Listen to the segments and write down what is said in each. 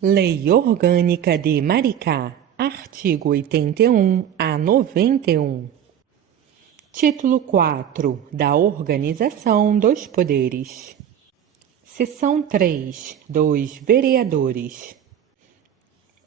Lei Orgânica de Maricá, artigo 81 a 91. Título 4 da Organização dos Poderes. Seção 3 dos Vereadores.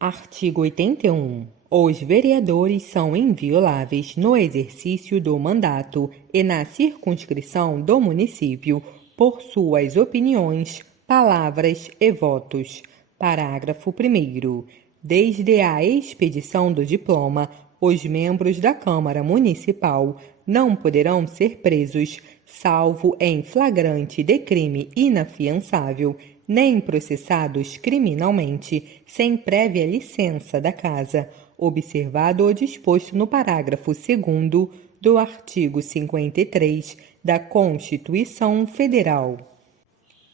Artigo 81. Os vereadores são invioláveis no exercício do mandato e na circunscrição do município por suas opiniões, palavras e votos. Parágrafo 1º. Desde a expedição do diploma, os membros da Câmara Municipal não poderão ser presos, salvo em flagrante de crime inafiançável, nem processados criminalmente, sem prévia licença da Casa, observado o disposto no parágrafo 2º do artigo 53 da Constituição Federal.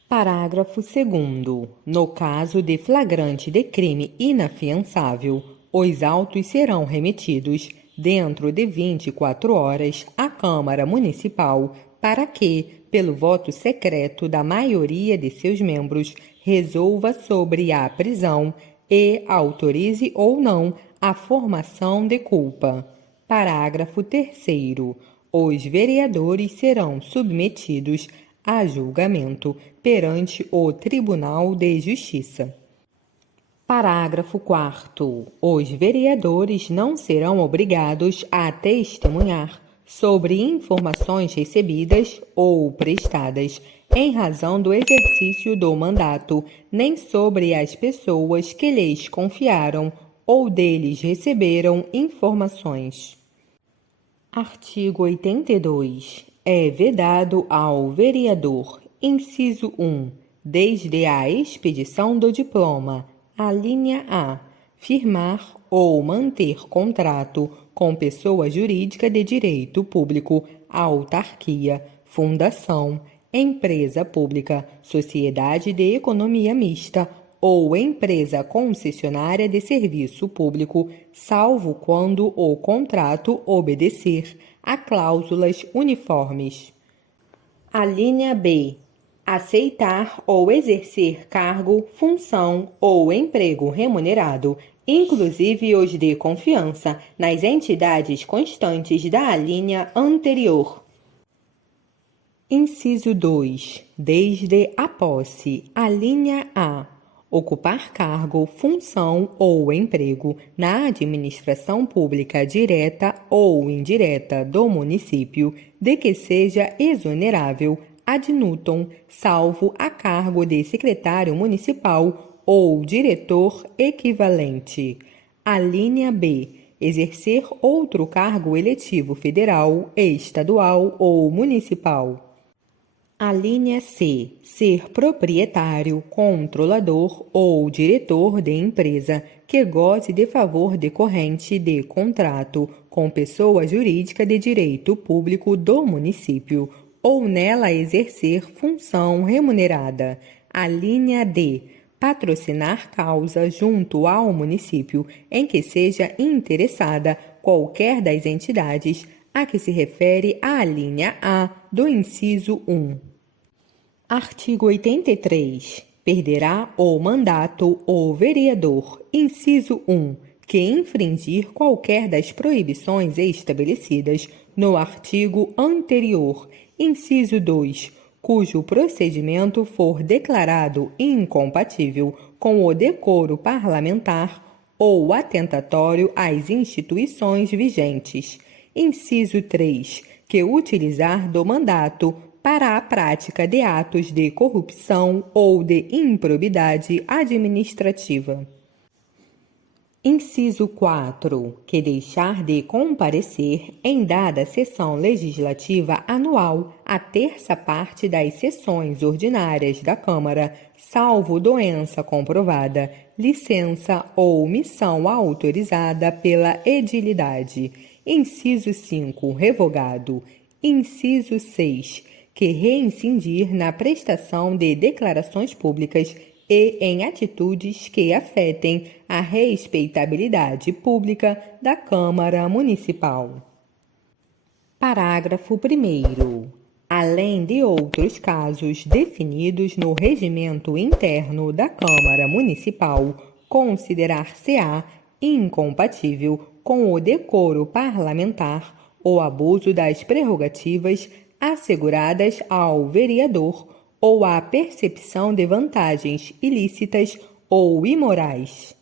Parágrafo 2º. No caso de flagrante de crime inafiançável, os autos serão remetidos, dentro de 24 horas, à Câmara Municipal, para que, pelo voto secreto da maioria de seus membros, resolva sobre a prisão e autorize ou não a formação de culpa. Parágrafo 3º. Os vereadores serão submetidos a julgamento perante o Tribunal de Justiça. Parágrafo 4º. Os vereadores não serão obrigados a testemunhar sobre informações recebidas ou prestadas em razão do exercício do mandato, nem sobre as pessoas que lhes confiaram ou deles receberam informações. Artigo 82. É vedado ao vereador, inciso 1, desde a expedição do diploma, alínea A, firmar ou manter contrato com pessoa jurídica de direito público, autarquia, fundação, empresa pública, sociedade de economia mista ou empresa concessionária de serviço público, salvo quando o contrato obedecer a cláusulas uniformes. Alínea B. Aceitar ou exercer cargo, função ou emprego remunerado, inclusive os de confiança, nas entidades constantes da alínea anterior. Inciso 2. Desde a posse, alínea A. Ocupar cargo, função ou emprego na administração pública direta ou indireta do município, de que seja exonerável ad nutum, salvo a cargo de secretário municipal ou diretor equivalente. Alínea B. Exercer outro cargo eletivo federal, estadual ou municipal. Alínea C. Ser proprietário, controlador ou diretor de empresa que goze de favor decorrente de contrato com pessoa jurídica de direito público do município ou nela exercer função remunerada. Alínea D. Patrocinar causa junto ao município em que seja interessada qualquer das entidades a que se refere a alínea A do inciso 1. Artigo 83. Perderá o mandato o vereador, inciso 1, que infringir qualquer das proibições estabelecidas no artigo anterior, inciso 2, cujo procedimento for declarado incompatível com o decoro parlamentar ou atentatório às instituições vigentes. Inciso 3, que utilizar do mandato para a prática de atos de corrupção ou de improbidade administrativa. Inciso 4. Que deixar de comparecer em dada sessão legislativa anual a terça parte das sessões ordinárias da Câmara, salvo doença comprovada, licença ou missão autorizada pela edilidade. Inciso 5. Revogado. Inciso 6. Que reincindir na prestação de declarações públicas e em atitudes que afetem a respeitabilidade pública da Câmara Municipal. Parágrafo 1º. além de outros casos definidos no regimento interno da Câmara Municipal, considerar-se-á incompatível com o decoro parlamentar o abuso das prerrogativas asseguradas ao vereador ou a percepção de vantagens ilícitas ou imorais.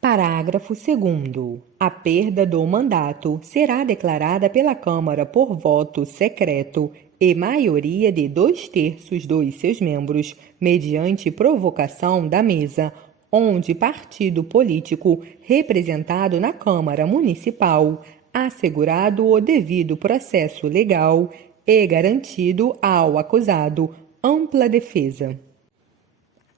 Parágrafo 2º. A perda do mandato será declarada pela Câmara por voto secreto e maioria de 2/3 dos seus membros, mediante provocação da mesa, onde partido político representado na Câmara Municipal, assegurado o devido processo legal e garantido ao acusado ampla defesa.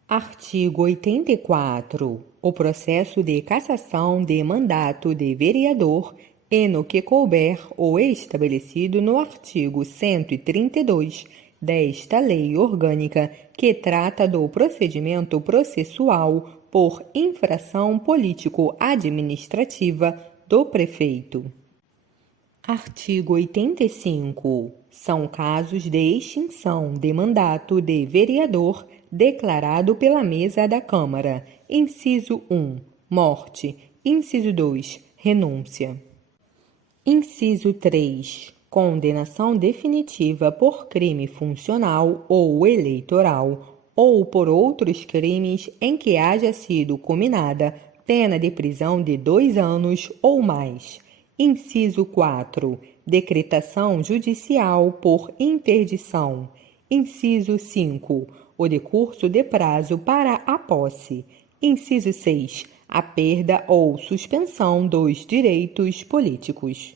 Artigo 84. O processo de cassação de mandato de vereador e no que couber o estabelecido no artigo 132 desta Lei Orgânica, que trata do procedimento processual por infração político-administrativa do prefeito. Artigo 85. São casos de extinção de mandato de vereador declarado pela mesa da Câmara. Inciso 1. Morte. Inciso 2. Renúncia. Inciso 3. Condenação definitiva por crime funcional ou eleitoral, ou por outros crimes em que haja sido cominada pena de prisão de 2 anos ou mais. Inciso 4. Decretação judicial por interdição. Inciso 5. O decurso de prazo para a posse. Inciso 6. A perda ou suspensão dos direitos políticos.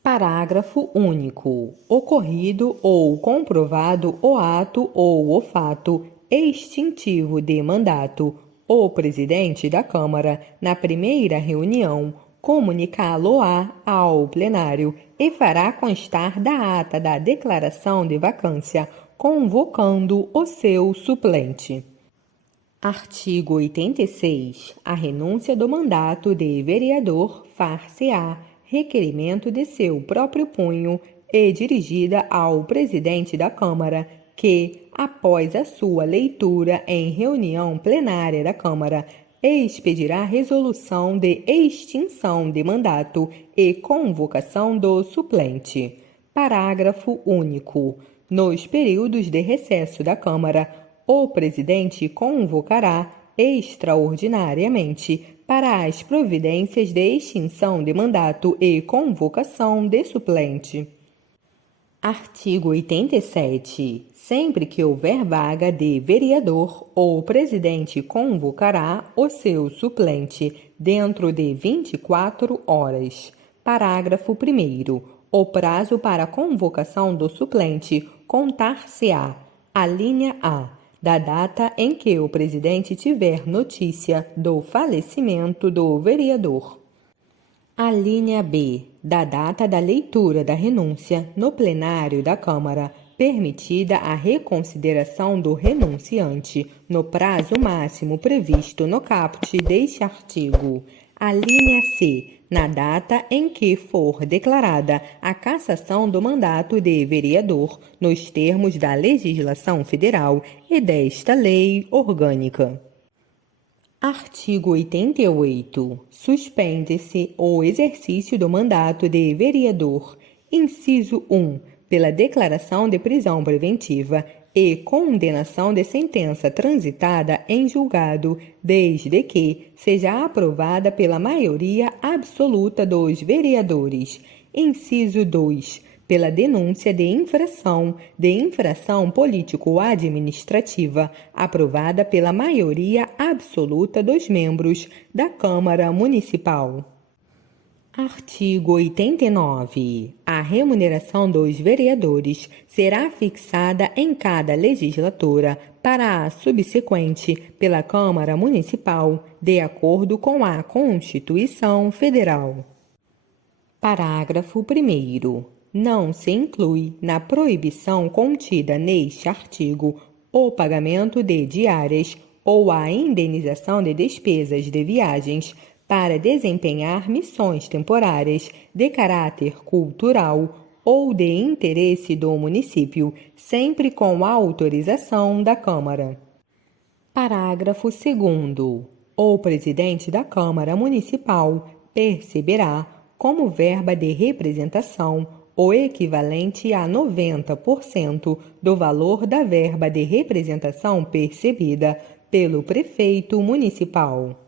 Parágrafo único. Ocorrido ou comprovado o ato ou o fato extintivo de mandato, o presidente da Câmara, na primeira reunião, comunicá-lo-á ao plenário e fará constar da ata da declaração de vacância, convocando o seu suplente. Artigo 86. A renúncia do mandato de vereador far-se-á requerimento de seu próprio punho e dirigida ao presidente da Câmara, que, após a sua leitura em reunião plenária da Câmara, expedirá resolução de extinção de mandato e convocação do suplente. Parágrafo único. Nos períodos de recesso da Câmara, o presidente convocará extraordinariamente para as providências de extinção de mandato e convocação de suplente. Artigo 87. Sempre que houver vaga de vereador, o presidente convocará o seu suplente dentro de 24 horas. Parágrafo 1º. O prazo para a convocação do suplente contar-se-á, alínea A, da data em que o presidente tiver notícia do falecimento do vereador. Alínea B, da data da leitura da renúncia no plenário da Câmara, permitida a reconsideração do renunciante no prazo máximo previsto no caput deste artigo. Alínea C, na data em que for declarada a cassação do mandato de vereador nos termos da legislação federal e desta lei orgânica. Artigo 88. Suspende-se o exercício do mandato de vereador, inciso 1, pela declaração de prisão preventiva e condenação de sentença transitada em julgado, desde que seja aprovada pela maioria absoluta dos vereadores. Inciso 2. Pela denúncia de infração político-administrativa, aprovada pela maioria absoluta dos membros da Câmara Municipal. Artigo 89. A remuneração dos vereadores será fixada em cada legislatura para a subsequente pela Câmara Municipal, de acordo com a Constituição Federal. Parágrafo 1º. Não se inclui na proibição contida neste artigo o pagamento de diárias ou a indenização de despesas de viagens para desempenhar missões temporárias de caráter cultural ou de interesse do município, sempre com a autorização da Câmara. Parágrafo 2º. O presidente da Câmara Municipal perceberá, como verba de representação, o equivalente a 90% do valor da verba de representação percebida pelo prefeito municipal.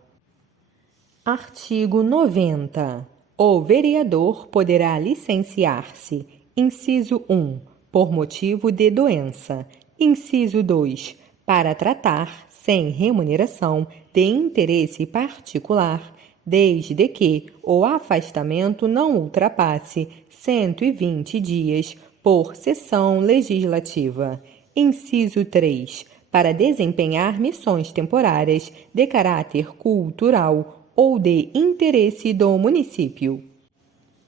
Artigo 90. O vereador poderá licenciar-se, inciso 1, por motivo de doença, inciso 2, para tratar, sem remuneração, de interesse particular, desde que o afastamento não ultrapasse 120 dias por sessão legislativa. Inciso 3. Para desempenhar missões temporárias de caráter cultural ou de interesse do município.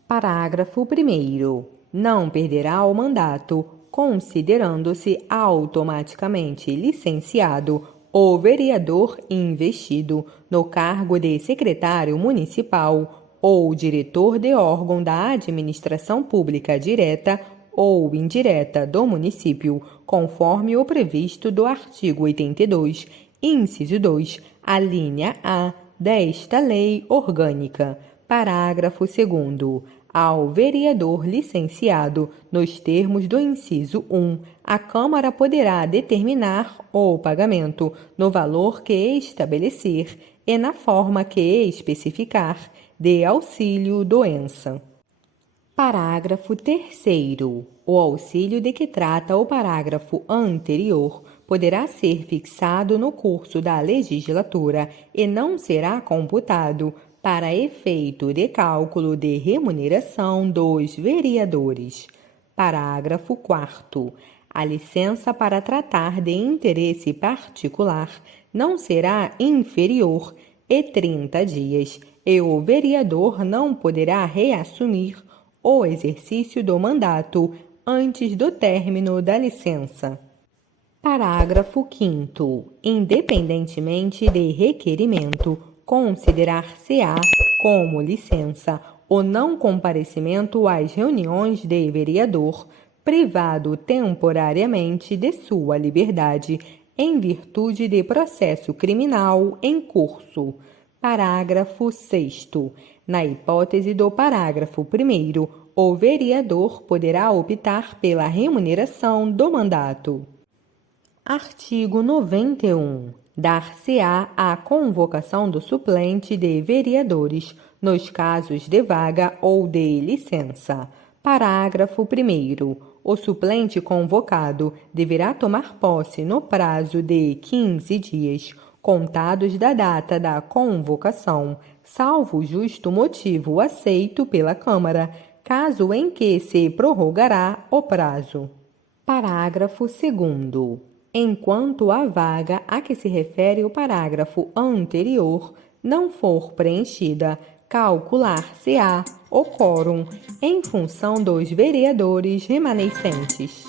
Parágrafo 1º. Não perderá o mandato, considerando-se automaticamente licenciado, o vereador investido no cargo de secretário municipal ou diretor de órgão da administração pública direta ou indireta do município, conforme o previsto do artigo 82, inciso 2, a linha A desta lei orgânica. Parágrafo 2º. Ao vereador licenciado, nos termos do inciso 1, a Câmara poderá determinar o pagamento no valor que estabelecer e na forma que especificar de auxílio-doença. Parágrafo 3º. O auxílio de que trata o parágrafo anterior poderá ser fixado no curso da legislatura e não será computado para efeito de cálculo de remuneração dos vereadores. Parágrafo 4º. A licença para tratar de interesse particular não será inferior a 30 dias e o vereador não poderá reassumir o exercício do mandato antes do término da licença. Parágrafo 5º. Independentemente de requerimento, considerar-se-á como licença o não comparecimento às reuniões de vereador, privado temporariamente de sua liberdade, em virtude de processo criminal em curso. Parágrafo 6º. Na hipótese do parágrafo 1º, o vereador poderá optar pela remuneração do mandato. Artigo 91. Dar-se-á a convocação do suplente de vereadores, nos casos de vaga ou de licença. Parágrafo 1º. O suplente convocado deverá tomar posse no prazo de 15 dias, contados da data da convocação, salvo justo motivo aceito pela Câmara, caso em que se prorrogará o prazo. Parágrafo 2º. Enquanto a vaga a que se refere o parágrafo anterior não for preenchida, calcular-se-á o quórum em função dos vereadores remanescentes.